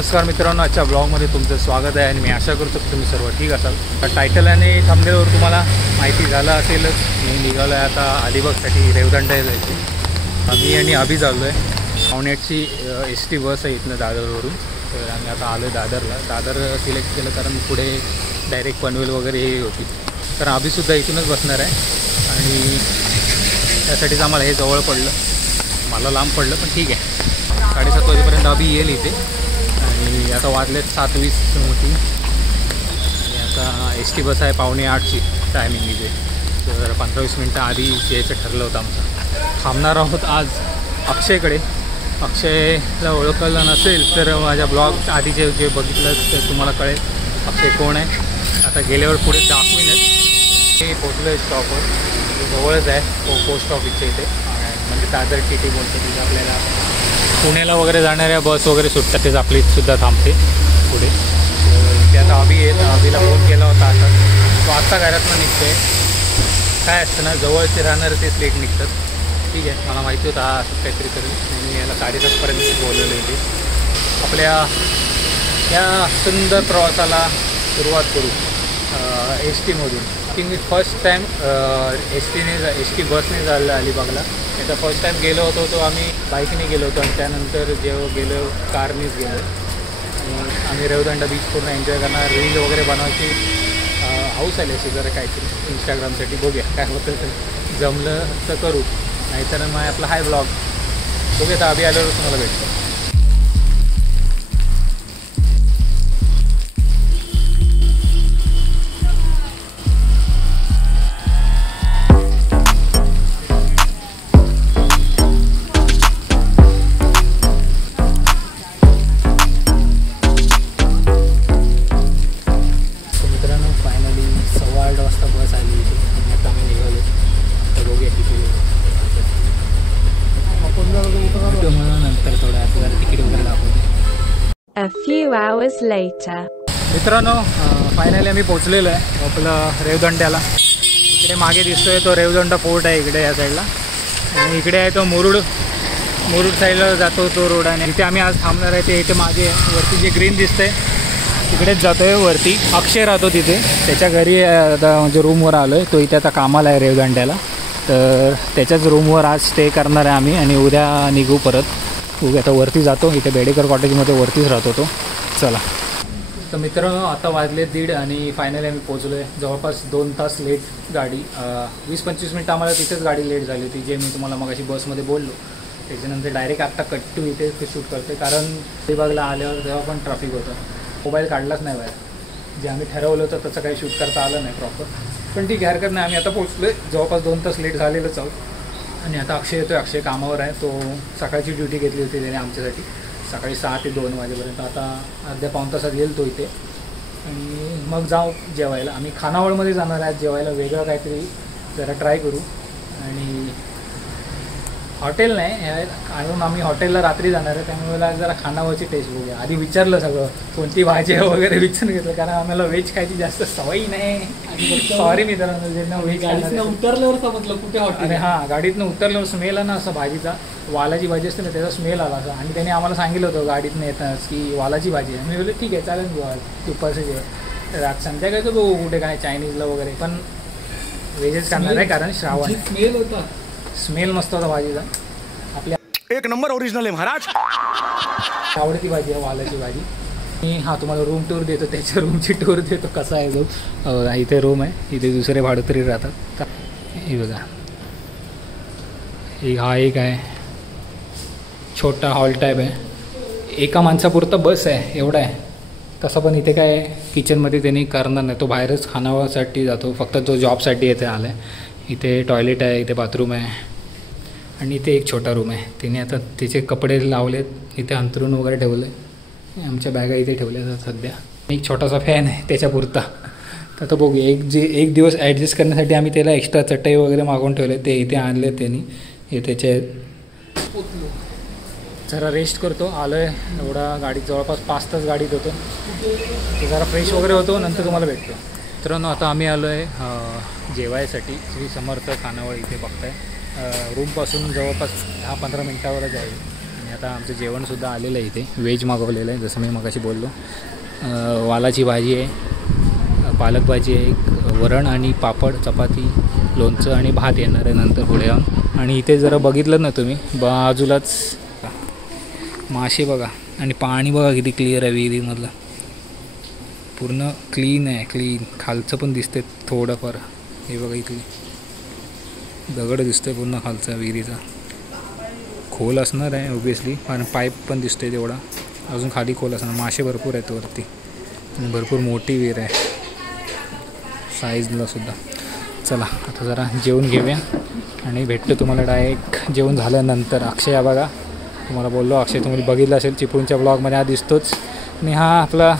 नमस्कार मित्रांनो, आजच्या ब्लॉगमध्ये तुमचं स्वागत आहे आणि मी आशा करतो की तुम्ही सर्व ठीक असाल. टायटल आणि थंबनेलवर तुम्हाला माहिती झालं असेलच. मी निघालो आहे आता अलिबागसाठी, रेवदंडा जायचे. मी आणि अभि चाललो आहे. पावणेटची ST बस आहे इथनं दादरवरून. तर आम्ही आता आलो आहे दादरला. दादर सिलेक्ट केलं कारण पुढे डायरेक्ट पनवेल वगैरे हे होती. तर अभिसुद्धा इथूनच बसणार आहे आणि त्यासाठीच आम्हाला हे जवळ पडलं. मला लांब पडलं पण ठीक आहे. 7:30 वाजेपर्यंत अभि येईल इथे आणि आता वाजलेत 7:20 होती. आणि आता ST बस आहे 7:45ची टायमिंग इथे. तर 15-20 मिनटं आधी यायचं ठरलं होतं आमचं. थांबणार आहोत आज अक्षयकडे. अक्षयला ओळखलं नसेल तर माझ्या ब्लॉग आधीचे जे बघितलं तर तुम्हाला कळेल अक्षय कोण आहे. आता गेल्यावर पुढे दाखवीनच. मी पोचलो आहे स्टॉपवर. जवळच आहे पोस्ट ऑफिसच्या इथे. म्हणजे दादर TT बोलतो तिथे आपल्याला पुण्याला वगैरे जाणाऱ्या बस वगैरे सुटतात, तेच आपलीसुद्धा थांबते पुढे. इथे आता अभि येत. अभिला फोन केला होता. आता तो आत्ता घरातनं निघतो आहे. काय असतं ना, जवळचे राहणारे तेच लेट निघतात. ठीक आहे, मला माहिती होतं हा असं काहीतरी करेल. मी याला 7:30पर्यंत बोलवलं इथे. आपल्या या सुंदर प्रवासाला सुरुवात करू STमधून. की मी फर्स्ट टाईम ST बसने झालं अलिबागला. एकदा फर्स्ट टाईम गेलो होतो तो आम्ही बाईकने गेलो होतो आणि त्यानंतर जेव्हा गेलो कारनीच गेलो. आणि आम्ही रेवदंडा बीच पूर्ण एन्जॉय करणार. रील वगैरे बनवायची हाऊस आली अशी जरा काहीतरी इंस्टाग्रामसाठी. बघूया काय होतं. तर जमलं तर करू, नाहीतर मग आपला हाय ब्लॉग बघूया. तर अभि आल्यावर तुम्हाला भेटतो. A few hours later. मित्रांनो, फायनली आम्ही पोचलेलो आहे आपलं रेवदंड्याला. इकडे मागे दिसतोय तो रेवदंडा फोर्ट आहे इकडे या साईडला. आणि इकडे आहे तो मुरुड साईडला जातो तो रोड. आणि इथे आम्ही आज थांबणार आहे. ते इथे मागे वरती जे ग्रीन दिसतंय तिकडेच जातो आहे वरती. अक्षय राहतो तिथे, त्याच्या घरी आता म्हणजे रूमवर आलो आहे. तो इथे आता कामाला आहे रेवदंड्याला. तर त्याच्याच रूमवर आज स्टे करणार आहे आम्ही आणि उद्या निघू परत. उद्या आता वरती जातो. इथे बेडेकर कॉटेजमध्ये वरतीच राहतो तो. चला. तर मित्रांनो, आता वाजले 1:30 आणि फायनली आम्ही पोचलो आहे. जवळपास 2 तास लेट गाडी. 20-25 मिनटं आम्हाला तिथेच गाडी लेट झाली होती, जे मी तुम्हाला मगाशी बसमध्ये बोललो. त्याच्यानंतर डायरेक्ट आत्ता कट्टू इथे शूट करते कारण अलिबागला आल्यावर तेव्हा पण ट्रॅफिक होतं. मोबाईल काढलाच नाही बाहेर. जे आम्ही ठरवलं होतं तसं काही शूट करता आलं नाही प्रॉपर. पण ठीक आहे, हरकत नाही. आम्ही आता पोचलो आहे. जवळपास 2 तास लेट झालेलंच आहोत. आणि आता अक्षय येतो आहे. अक्षय कामावर आहे. तो सकाळची ड्युटी घेतली होती त्याने आमच्यासाठी, सकाळी 6 ते 2 वाजेपर्यंत. आता अर्ध्या पाऊण तासात येईल तो इथे. आणि मग जाऊ जेवायला. आम्ही खानावळमध्ये जाणार आहे जेवायला. वेगळं काहीतरी जरा ट्राय करू. आणि हॉटेल नाही कारण आम्ही हॉटेलला रात्री जाणार आहे, त्यामुळे जरा खानावळची टेस्ट बघूया. आधी विचारलं सगळं कोणती भाजी आहे वगैरे विचारून घेतलं, कारण आम्हाला व्हेज खायची जास्त सवयी नाही. सॉरी मित्रांनो, ज्यांना व्हेज उतरल्यावर समजलं कुठे हॉटेल. अरे हां, गाडीतनं उतरल्यावर स्मेल आला असा भाजीचा. वालाची भाजी असते ना त्याचा स्मेल आला असा. आणि त्याने आम्हाला सांगितलं होतं गाडीतनं येताच की वालाची भाजी आहे. मी बोलले ठीक आहे चालेल घेऊ दुपारचं जेवण. तर आज संध्याकाळचं बघू कुठे काय चायनीजला वगैरे, पण व्हेजच खाणार आहे कारण श्रावण. स्मेल होता, स्मेल मस्त होता भाजीचा. आपल्या एक नंबर ओरिजिनल आहे महाराज. आवडती भाजी आहे वालाची भाजी. मी तुम्हाला रूम टूर देतो, त्याच्या रूमची टूर देतो कसा आहे तो. इथे रूम आहे, इथे दुसरे भाडोत्री राहतात. हे बघा, हा एक आहे छोटा हॉल टाईप आहे. एका माणसापुरतं बस आहे एवढा आहे. तसं पण इथे काय किचनमध्ये त्यांनी करणार नाही. तो बाहेरच खानावळसाठी जातो, फक्त तो जॉबसाठी इथे आला आहे. इथे टॉयलेट आहे, इथे बाथरूम आहे आणि इथे एक छोटा रूम आहे. तिने आता तिचे कपडे लावलेत, इथे अंथरूण वगैरे ठेवलं आहे. आमच्या बॅगा इथे ठेवल्या जातात सध्या. एक छोटासा फॅन आहे त्याच्यापुरता. तर आता बघू, एक दिवस ॲडजस्ट करण्यासाठी आम्ही त्याला एक्स्ट्रा चटई वगैरे मागवून ठेवले. ते इथे आणले त्यांनी. हे त्याचे जरा रेस्ट करतो. आलो आहे एवढा गाडीत, जवळपास 5 तास गाडीत होतो. जरा फ्रेश वगैरे होतो, नंतर तुम्हाला भेटतो. मित्रांनो, आता आम्ही आलो आहे जेवायसाठी. श्री समर्थ खानावळ इथे बघताय. रूमपासून जवळपास 10-15 मिनटावरच आहे. आणि आता आमचं जेवणसुद्धा आलेलं आहे इथे. व्हेज मागवलेलं आहे जसं मी मगाशी बोललो. वालाची भाजी आहे, पालक भाजी आहे, एक वरण आणि पापड, चपाती, लोणचं आणि भात येणार आहे नंतर पुढे जाऊन. आणि इथे जरा बघितलं ना तुम्ही बाजूलाच मासे बघा आणि पाणी बघा किती क्लिअर आहे विहिरीमधलं. पूर्ण क्लीन आहे, क्लीन. खालचं पण दिसते थोडंफार. हे बघा इथली दगड दिसतोय पूर्ण खालचा विहिरीचा. खोल असणार आहे ऑब्वियसली, कारण पाईप पण दिसतोय तेवढा. अजून खाली खोल असणार. मासे भरपूर आहेत वरती आणि भरपूर मोठी विहीर आहे साईजला सुद्धा. चला आता जरा जेवून घेऊया आणि भेटतो तुम्हाला डायरेक्ट जेवण झाल्यानंतर. अक्षय बघा, तुम्हाला बोललो अक्षय तुम्ही बघितलं असेल चिपळूणच्या ब्लॉगमध्ये हा दिसतोच. आणि हा आपला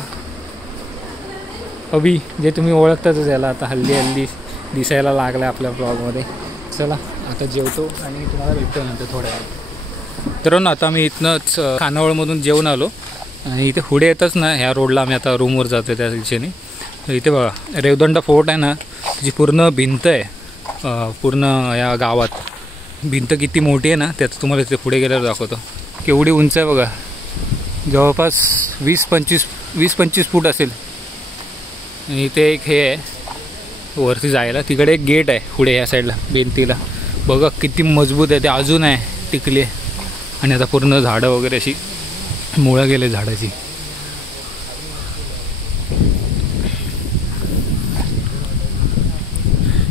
अभि, जे तुम्ही ओळखताच याला आता हल्ली दिसायला लागला आपल्या ब्लॉगमध्ये. चला आता जेवतो आणि तुम्हाला भेटतो नंतर थोड्या वेळ. तर ना आता मी इथनंच खानावळमधून जेवून आलो आणि इथे पुढे येतच ना ह्या रोडला आम्ही आता रूमवर जातो त्या दिशेने. इथे बघा रेवदंडा फोर्ट आहे ना, जी पूर्ण भिंत आहे पूर्ण या गावात. भिंत किती मोठी आहे ना त्यात तुम्हाला इथे पुढे गेल्यावर दाखवतो. केवढी उंच आहे बघा, जवळपास 20-25 फूट असेल. आणि इथे एक हे आहे वरती जायला, तिकडे एक गेट आहे पुढे या साईडला भिंतीला. बघा किती मजबूत आहे ते, अजून आहे टिकली आहे. आणि आता पूर्ण झाडं वगैरे अशी मुळं गेले झाडाची.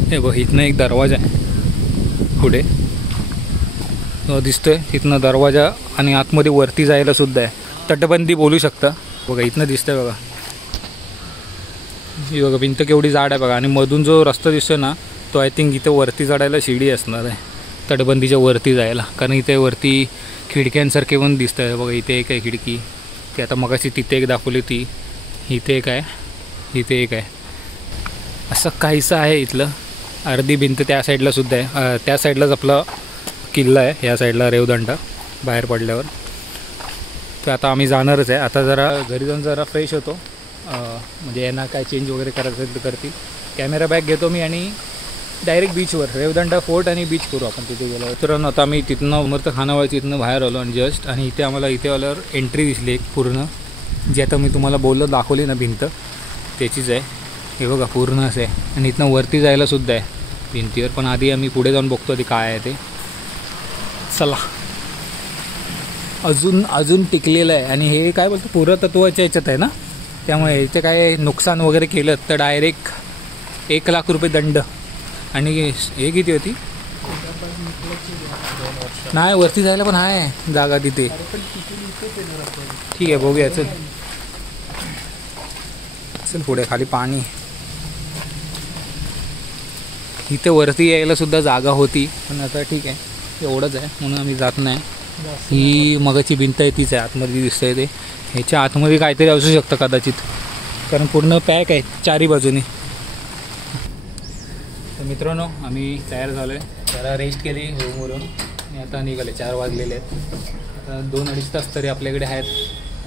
हे बघ इथनं एक दरवाजा आहे पुढे दिसतोय. इथनं दरवाजा आणि आतमध्ये वरती जायला सुद्धा आहे. तटबंदी बोलू शकता. बघा इथनं दिसतंय बघा, ही बघा भिंत केवढी जाड आहे बघा. आणि मधून जो रस्ता दिसतोय ना तो आय थिंक इथं वरती चढायला शिडी असणार आहे तटबंदीच्या वरती जायला. कारण इथे वरती खिडक्यांसारखे पण दिसत आहे बघा. इथे एक आहे खिडकी, ती आता मगाशी तिथे एक दाखवली ती, इथे एक आहे, इथे एक आहे. असं काहीसं आहे इथलं. अर्धी भिंत त्या साईडला सुद्धा आहे. त्या साईडलाच आपला किल्ला आहे, ह्या साईडला रेवदंडा बाहेर पडल्यावर. तर आता आम्ही जाणारच आहे. आता जरा घरी जाऊन जरा फ्रेश होतो, म्हणजे यांना काय चेंज वगैरे करायचं असेल तर करतील. कॅमेरा बॅग घेतो मी आणि डायरेक्ट बीचवर रेवदंडा फोर्ट आणि बीच करू आपण तिथे गेल्यावर. तर आता आम्ही तिथनं उमरत खानावळची इथनं बाहेर आलो आणि जस्ट. आणि इथे आम्हाला इथे आल्यावर एंट्री दिसली एक पूर्ण, जी आता मी तुम्हाला बोललो दाखवली ना भिंत त्याचीच आहे. हे बघा पूर्ण असं आहे. आणि इथनं वरती जायला सुद्धा आहे भिंतीवर. पण आधी आम्ही पुढे जाऊन बघतो आधी काय आहे ते. चला अजून टिकलेलं आहे. आणि हे काय बोलतो पुरातत्वाच्या याच्यात आहे ना, त्यामुळे इथे काय नुकसान वगैरे केलं तर डायरेक्ट 1 लाख रुपये दंड. आणि हे किती होती नाही, वरती जायला पण आहे जागा तिथे. ठीक आहे बघूया. चल पुढे खाली पाणी. इथे वरती यायला सुद्धा जागा होती पण आता ठीक आहे एवढंच आहे म्हणून आम्ही जात नाही. ही मगाची भिंत आहे तीच आहे आतमध्ये दिसतंय ते. ह्याच्या आतमध्ये काहीतरी असू शकतं कदाचित, कारण पूर्ण पॅक आहे चारी बाजूनी. तर मित्रांनो आम्ही तयार झालो आहे, जरा रेस्ट केली रूमवरून आणि आता निघाले. 4 वाजलेले आहेत. आता 2-2.5 तास तरी आपल्याकडे आहेत.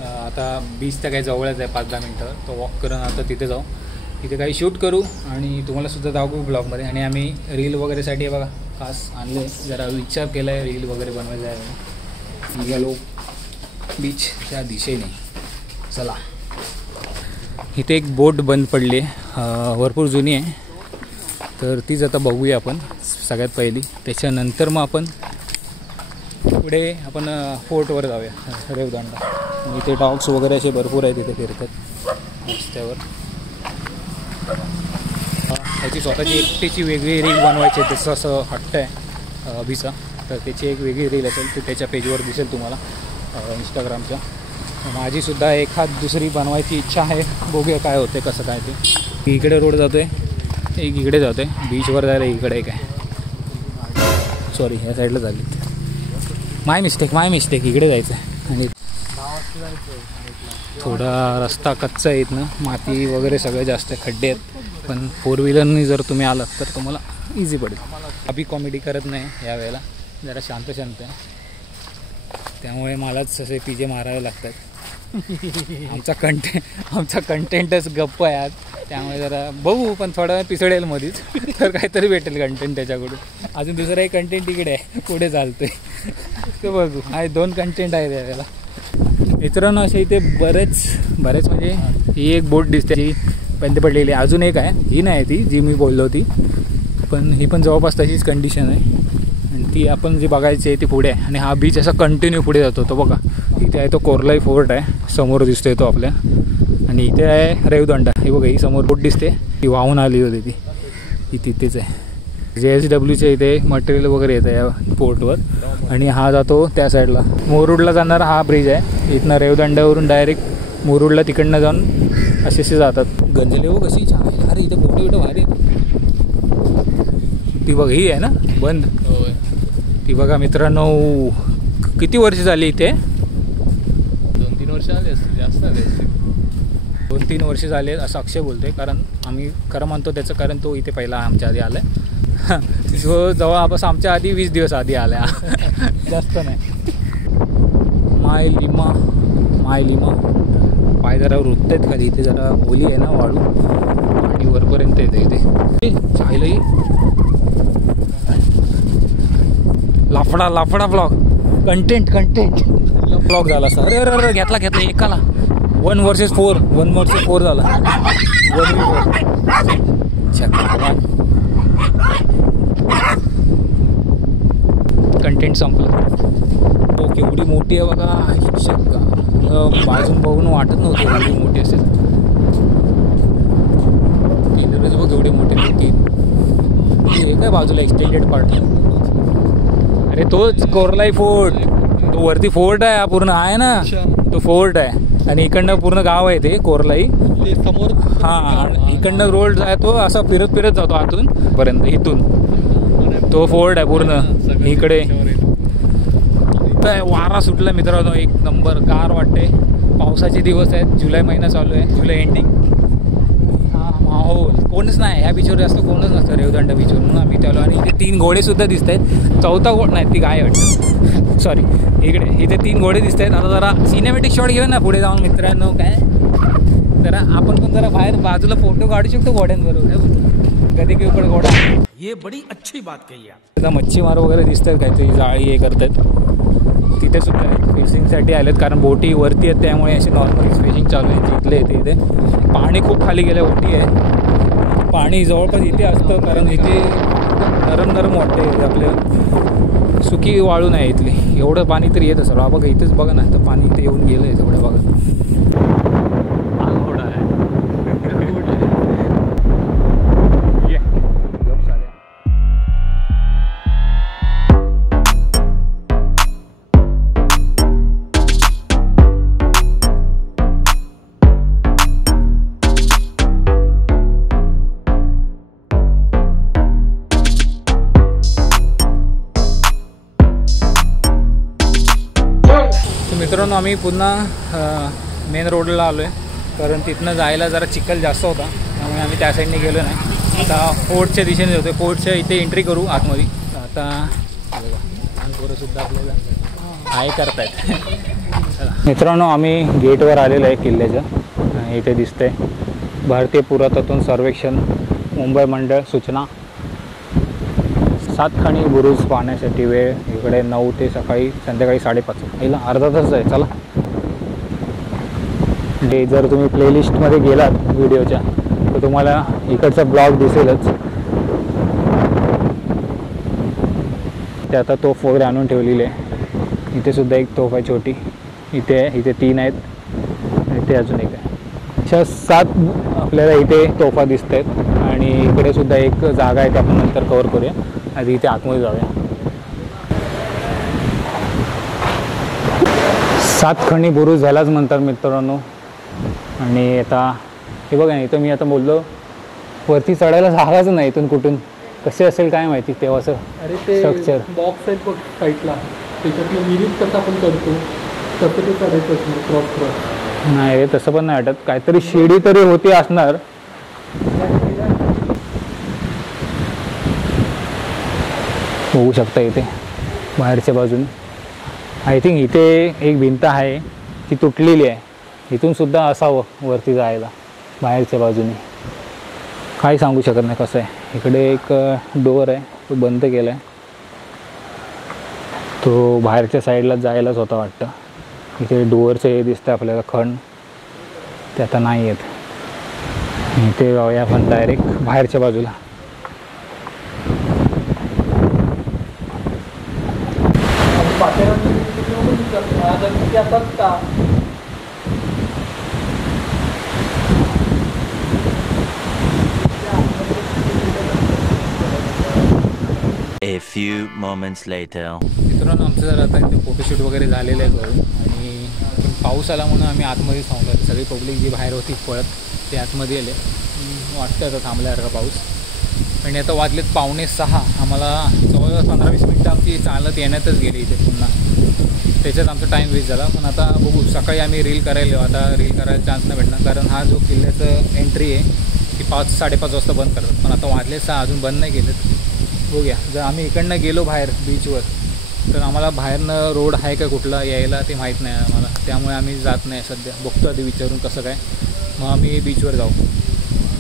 आता बीच तर काही जवळच आहे 5-10 मिनटं. तो वॉक करून आता तिथे जाऊ, तिथे काही शूट करू आणि तुम्हालासुद्धा दाखवू ब्लॉगमध्ये. आणि आम्ही रील वगैरेसाठी बघा खास आणले, जरा विचार केला आहे रील वगैरे बनवायचा आहे. निघालो बीचच्या दिशेने. चला इथे एक बोट बंद पडली आहे, भरपूर जुनी आहे. तर तीच आता बघूया आपण सगळ्यात पहिली. त्याच्यानंतर मग आपण पुढे आपण फोर्टवर जाऊया रेवदंडा. इथे डॉग्स वगैरे असे भरपूर आहेत तिथे फिरतात रस्त्यावर. त्याची स्वतःची एकटीची वेगळी रील बनवायची आहे त्याचं असं हट्ट आहे अभिचा. तर त्याची एक वेगळी रील असेल ती त्याच्या पेजवर दिसेल तुम्हाला इंस्टाग्रामच्या. माझीसुद्धा एखाद दुसरी बनवायची इच्छा आहे, बघूया काय होते कसं काय ते. इकडे रोड जातो आहे, एक इकडे जातो आहे बीचवर जायला. इकडे एक आहे, सॉरी ह्या साईडला झाली, माय मिस्टेक. इकडे जायचं आहे आणि थोडा रस्ता कच्चा आहे इथनं, माती वगैरे सगळे जास्त खड्डे आहेत. पण 4 व्हीलरनी जर तुम्ही आलात तर तुम्हाला इझी पडेल. अभि कॉमेडी करत नाही यावेळेला, जरा शांत आहे त्यामुळे मलाच असे पिजे मारावे लागतात. आमचा कंटेंटच गप्प आहे आज, त्यामुळे जरा बघू पण थोडा वेळ पिसळेल मध्येच तर काहीतरी भेटेल कंटेंट त्याच्याकडून. अजून दुसरा एक कंटेंट इकडे आहे पुढे चालतोय. ते बघू आहे 2 कंटेंट आहे त्याला. मित्रांनो असे इथे बरेच म्हणजे ही एक बोट दिसते जी बंद पडलेली. अजून एक आहे, ही नाही ती जी मी बोललो होती, पण ही पण जवळपास तशीच कंडिशन आहे. आणि ती आपण जी बघायची आहे ती पुढे आहे. आणि हा बीच असा कंटिन्यू पुढे जातो. तो बघा इथे आहे तो कोरलाई फोर्ट आहे समोर दिसतोय तो आपल्या. आणि इथे आहे रेवदंडा. ही बघा ही समोर बोट दिसते, ती वाहून आली होती ती तिथेच आहे. JSWच्या इथे मटेरियल वगैरे येतं या पोर्टवर. आणि हा जातो त्या साईडला मुरुडला जाणारा हा ब्रिज आहे. इथनं रेवदंड्यावरून डायरेक्ट मुरुडला तिकडनं जाऊन असे जातात. गंजले हो कशी छान आहे. अरे इथं फोटो बिटो भारी आहेत. ती बघ ही आहे ना बंद. ती बघा मित्रांनो किती वर्ष झाली इथे. 2-3 वर्ष आले असतील, जास्त आले असतील. 2-3 वर्ष झाले असं अक्षय बोलतोय. कारण आम्ही खरं म्हणतो त्याचं, कारण तो इथे पहिला आमच्या आधी आला आहे. जो जवळपास आमच्या आधी 20 दिवस आधी आला. जास्त नाही. माय लिमा पाय जरा वृत्त आहेत खाली. इथे जरा ओली आहे ना वाळू आणि वरपर्यंत येते इथे. चायलाही लाफडा ब्लॉग कंटेंट ब्लॉग झाला सर. अरे घेतला एकाला 1 vs 4 झाला. 1v4 कंटेंट संपलं. तो केवढी मोठी आहे बघा. बाजून बघून वाटत नव्हतं एवढी मोठी असेल. केंद्रच बघ एवढी मोठी. हे काय बाजूला एक्सटेंडेड पार्ट. अरे तोच कोरलाई फोर्ट. तो वरती फोर्ट आहे पूर्ण आहे ना, तो फोर्ट आहे. आणि इकडनं पूर्ण गाव आहे ते कोरलाई समोर. हां इकडनं रोड जातो असा फिरत जातो आतून पर्यंत. इथून तो फोर्ट आहे पूर्ण. इकडे वारा सुटला मित्रांनो, एक नंबर गार वाटते. पावसाचे दिवस आहेत, जुलै महिना चालू आहे, जुलै एंडिंग. हा माहोल कोणच नाही ह्या बीचवर, जास्त कोणच नसतं रेवदंडा बीचवर. म्हणून आम्ही त्याला. आणि इथे 3 घोडे सुद्धा दिसत आहेत. 4था घोड नाही, ती गाय वाटतं. सॉरी इथे 3 घोडे दिसत आहेत. आता जरा सिनेमॅटिक शॉट घेऊ ना पुढे जाऊन मित्रांनो. काय जरा आपण पण जरा बाहेर बाजूला फोटो काढू शकतो घोड्यांबरोबर. कधी की उकड घोडा. ये बड़ी अच्छी बात कही आप. आता मच्छीमार वगैरे दिसतात काहीतरी जाळी हे करतात. तिथे सुद्धा फिशिंगसाठी आलेत, कारण बोटी वरती आहेत त्यामुळे अशी नॉर्मल फिशिंग चालू आहे. जिथले येते इथे पाणी खूप खाली गेल्या बोटी आहे. पाणी जवळपास इथे असतं, कारण इथे नरम वाटते. आपल्या सुकी वाळू नाही इथली. एवढं पाणी तरी येतं सगळं. बघा इथेच बघा ना, तर पाणी इथे येऊन गेलं आहे तेवढं बघा. मित्रांनो आम्ही पुन्हा मेन रोडला आलो आहे, कारण तिथनं जायला जरा चिखल जास्त होता, त्यामुळे आम्ही त्या साईडने गेलो नाही. आता फोर्टच्या दिशेने होतो. फोर्टच्या इथे एंट्री करू आतमध्ये. आता पोरंसुद्धा आपल्याला हाय करतायत. मित्रांनो आम्ही गेटवर आलेलो आहे किल्ल्याच्या. इथे दिसतंय भारतीय पुरातत्व सर्वेक्षण मुंबई मंडळ सूचना. 7 खणी बुरुज पाहण्यासाठी वेळ इकडे 9 ते संध्याकाळी 5:30. याला अर्धा तास आहे. चला. म्हणजे जर तुम्ही प्लेलिस्टमध्ये गेलात व्हिडिओच्या तर तुम्हाला इकडचा ब्लॉग दिसेलच. ते आता तोफ वगैरे आणून ठेवलेली आहे. इथे सुद्धा एक तोफ आहे छोटी. इथे आहे, इथे 3 आहेत, इथे अजून एक आहे. अशा 7 आपल्याला इथे तोफा दिसत आहेत. आणि इकडे सुद्धा एक जागा आहे, ते आपण नंतर कव्हर करूया. आधी इथे आतमध्ये जाऊया. 7 खणी बुरुज झालाच म्हणतात मित्रांनो. आणि आता हे बघा ना, इथं मी आता बोललो वरती चढायला जागाच नाही. इथून कुठून कसे असेल काय माहिती तेव्हाचं स्ट्रक्चर. बॉक्स आहे बघ साईडला, त्याच्यातलं विहिरीत कसं आपण करतो तसं ते करायचं क्रॉस. नाही रे तसं पण नाही वाटत. काहीतरी शिडी तरी होती असणार. होऊ शकता इथे बाहेरच्या बाजूने. आय थिंक इथे एक भिंत आहे ती तुटलेली आहे. इथून सुद्धा असावं वरती जायला बाहेरच्या बाजूने. काही सांगू शकत नाही कसं आहे. इकडे एक डोअर आहे, तो बंद केला आहे. तो बाहेरच्या साईडला जायलाच होता वाटतं. इथे डोअरचं हे दिसतं आपल्याला खण, ते आता नाही येत. इथे जाऊया आपण डायरेक्ट बाहेरच्या बाजूला. A few moments later. मित्रांनो आमचं जर आता इथे फोटोशूट वगैरे झालेलं आहे करून, आणि पाऊस आला म्हणून आम्ही आतमध्ये थांबलो. सगळी पब्लिक जी बाहेर होती पळत ते आतमध्ये आले. वाटतं आता थांबल्यासारखा पाऊस. आणि आता वाजलेत 5:45. आम्हाला जवळजवळ 15-20 मिनटं आमची चालत येण्यातच गेली इथे पुन्हा. त्याच्यात आमचा टाईम वेस्ट झाला. पण आता बघू, सकाळी आम्ही रील करायला, आता रील करायला चान्स नाही भेटणार, कारण हा जो किल्ल्याचं एंट्री आहे ती 5-5:30 वाजता बंद करतात. पण आता वाजले 6 अजून बंद नाही केलं. बघूया, जर आम्ही इकडनं गेलो बाहेर बीचवर तर आम्हाला बाहेरनं रोड आहे का कुठला यायला ते माहीत नाही आम्हाला. त्यामुळे आम्ही जात नाही सध्या. बघतो आधी विचारून कसं काय, मग आम्ही बीचवर जाऊ.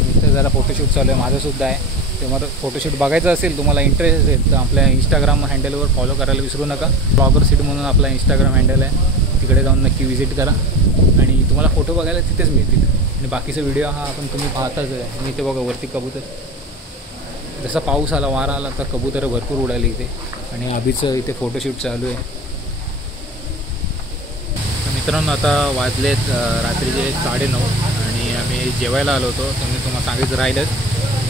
इथं जरा फोटोशूट चालू आहे, माझंसुद्धा आहे. ते मला फोटोशूट बघायचं असेल, तुम्हाला इंटरेस्ट असेल तर आपल्या इंस्टाग्राम हँडलवर फॉलो करायला विसरू नका. ब्लॉगर सीट म्हणून आपला इंस्टाग्राम हँडल आहे, तिकडे जाऊन नक्की विजिट करा आणि तुम्हाला फोटो बघायला तिथेच मिळतील. आणि बाकीचा व्हिडिओ हा आपण तुम्ही पाहताच आहे. मी ते बघा वरती कबूतर, जसा पाऊस आला वारा आला तर कबूतरं भरपूर उडाली इथे. आणि अभिचं इथे फोटोशूट चालू आहे. मित्रांनो आता वाजलेत रात्रीचे 9:30 आणि आम्ही जेवायला आलो होतो. तर मी तुम्हाला सांगायचं राहिलंच,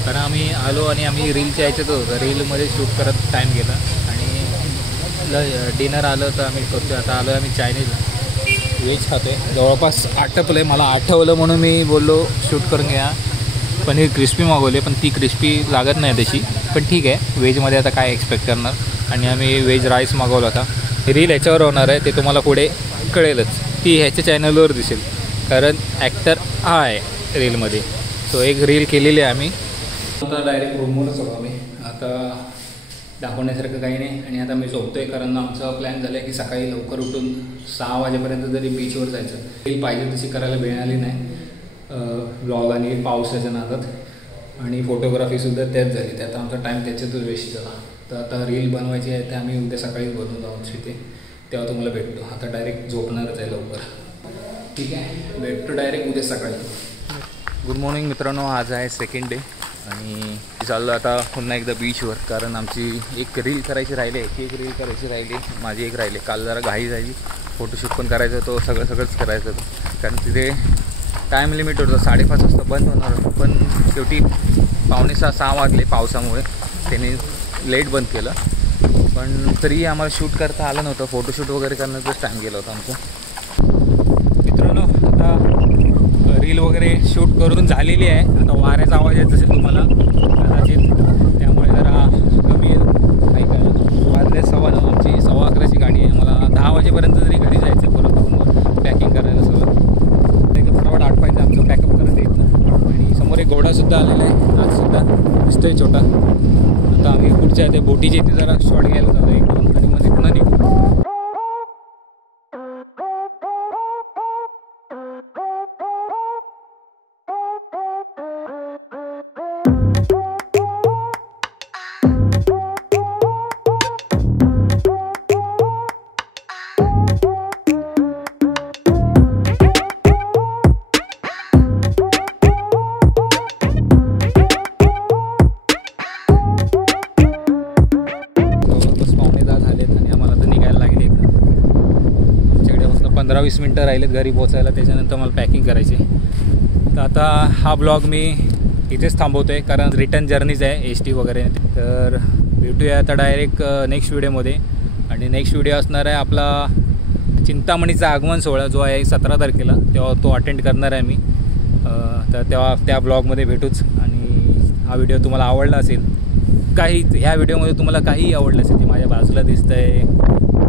कारण आम्ही आलो आणि आम्ही रीलच्या यायच्यात होतो. रीलमध्ये शूट करत टाईम गेला आणि डिनर आलं तर आम्ही करतो. आता आलो आम्ही चायनीज व्हेज खातो आहे. जवळपास आटपलं आहे, मला आठवलं म्हणून मी बोललो शूट करून घ्या. पनीर क्रिस्पी मागवले पण ती क्रिस्पी लागत नाही तशी, पण ठीक आहे. व्हेजमध्ये आता काय एक्सपेक्ट करणार. आणि आम्ही व्हेज राईस मागवला होता. रील ह्याच्यावर होणार आहे, ते तुम्हाला पुढे कळेलच. ती ह्याच्या चॅनलवर दिसेल, कारण ॲक्टर हा आहे रीलमध्ये. सो एक रील केलेली आहे आम्ही. आता डायरेक्ट रूमवरच आलो आम्ही. आता दाखवण्यासारखं काही नाही. आणि आता मी झोपतो आहे, कारण आमचा प्लॅन झाला आहे की सकाळी लवकर उठून 6 वाजेपर्यंत जरी बीचवर जायचं. रील पाहिजे तशी करायला मिळाली नाही ब्लॉग आणि पावसाच्या नादात. आणि फोटोग्राफीसुद्धा त्याच झाली. त्यात आमचा टाईम त्याच्यातच वेस्ट झाला. तर आता रील बनवायची आहे, ते आम्ही उद्या सकाळीच बनवून जाऊन तिथे, तेव्हा तुम्हाला भेटतो. आता डायरेक्ट झोपणारच आहे लवकर. ठीक आहे, भेटतो डायरेक्ट उद्या सकाळी. गुड मॉर्निंग मित्रांनो, आज आहे सेकंड डे आणि चाललो आता पुन्हा एकदा बीचवर, कारण आमची एक रील करायची राहिली आहे. एक रील करायची राहिली, माझी एक राहिली. काल जरा घाई झाली, फोटोशूट पण करायचं होतं, सगळंच करायचं होतं. कारण तिथे टाईम लिमिट होतं, 5:30 वाजता बंद होणार होतं. पण शेवटी 5:45-6 वाजले पावसामुळे, त्याने लेट बंद केलं. पण तरीही आम्हाला शूट करता आलं नव्हतं. फोटोशूट वगैरे करण्याचाच टाईम गेला होता आमचा. मित्रांनो आता रील वगैरे शूट करून झालेली आहे. आता वाऱ्याचा आवाज येत असेल तुम्हाला कदाचित, त्यामुळे जरा कमी येईल ऐकायला. वाजले 9:15, आमची 11:15ची गाडी आहे. मला 10 वाजेपर्यंत जरी घरी जायचं परत रूमवर पॅकिंग करायला सगळं. फटाफट 8 पाहिजे आमचं पॅकअप करत येत ना. आणि समोर एक घोडासुद्धा आलेला आहे आजसुद्धा, दिसतोय छोटा. आता आम्ही पुढच्या ते बोटीचे इथे जरा शॉट घ्यायला जातो 1-2 आणि मग तिथनं निघू. पंधरा 20 मिनटं राहिलेत घरी पोचायला. त्याच्यानंतर मला पॅकिंग करायची. तर आता हा ब्लॉग मी इथेच थांबवतो आहे, कारण रिटर्न जर्नीज आहे ST वगैरे. तर भेटूया आता डायरेक्ट नेक्स्ट व्हिडिओमध्ये. आणि नेक्स्ट व्हिडिओ असणार आहे आपला चिंतामणीचा आगमन सोहळा, जो आहे 17 तारखेला. तेव्हा तो अटेंड करणार आहे मी. तर तेव्हा त्या ब्लॉगमध्ये भेटूच. आणि हा व्हिडिओ तुम्हाला आवडला असेल, काही ह्या व्हिडिओमध्ये तुम्हाला काहीही आवडलं असेल, ते माझ्या बाजूला दिसतं आहे,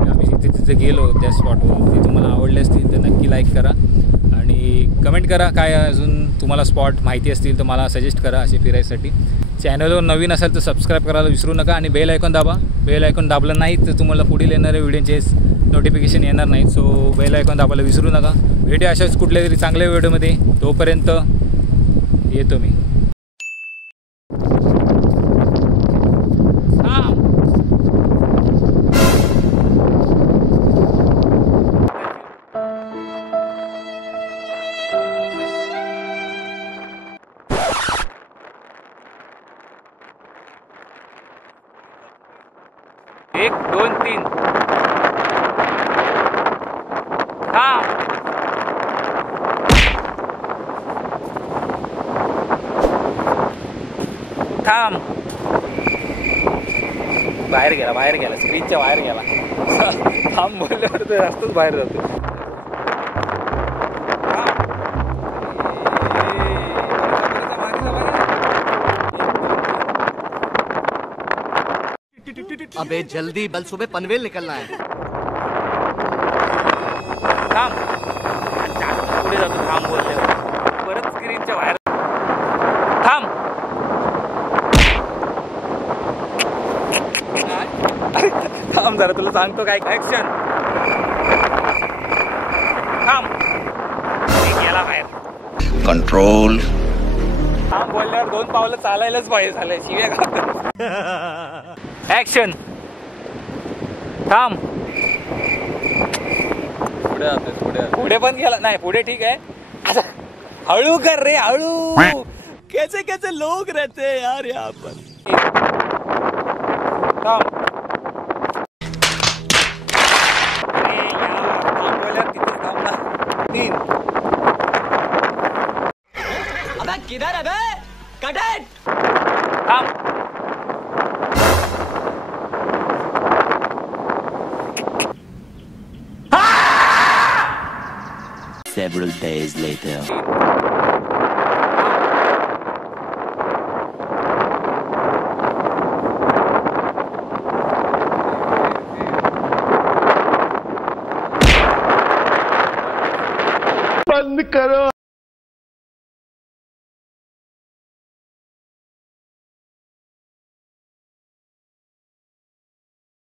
आम्ही तिथे गेलो त्या स्पॉटवर, ते तुम्हाला आवडले असतील तर नक्की लाईक करा आणि कमेंट करा. काय अजून तुम्हाला स्पॉट माहिती असतील तर मला सजेस्ट करा असे फिरायसाठी. चॅनलवर नवीन असाल तर सबस्क्राईब करायला विसरू नका आणि बेल आयकॉन दाबा. बेल आयकॉन दाबलं नाही तर तुम्हाला पुढील येणाऱ्या व्हिडिओचे नोटिफिकेशन येणार नाही. सो बेल आयकॉन दाबायला विसरू नका. भेटूया अशाच कुठल्या तरी चांगल्या व्हिडिओमध्ये. तोपर्यंत येतो मी. 1 2 3 थांब. थांब. बाहेर गेला स्क्रीनच्या बाहेर गेला. थांब बोलल्यावर तो रस्ताच बाहेर जातो. अबे जल्दी, कल सुबह पनवेल निकलना है. थांब. पुढे जातो थांब बोलल्यावर परत स्क्रीनच्या बाहेर. थांब. थांब जरा तुला सांगतो काय. ऍक्शन. थांब. गेला बाहेर. कंट्रोल. थांब बोलल्यावर 2 पावलं चालायलाच पाहिजे झालंय. शिव्या घालतो. ऍक्शन. थांब. पुढे पण गेला नाही. पुढे ठीक आहे. आता हळू कर रे हळू. कैसे कैसे लोग रहते हैं यार यहाँ पर. थांब. अरे यार, थांब बोलल्यावर तिथे थांब ना. 3 अबे किधर है बे? Cut it. थांब. Several days later. बंद करो.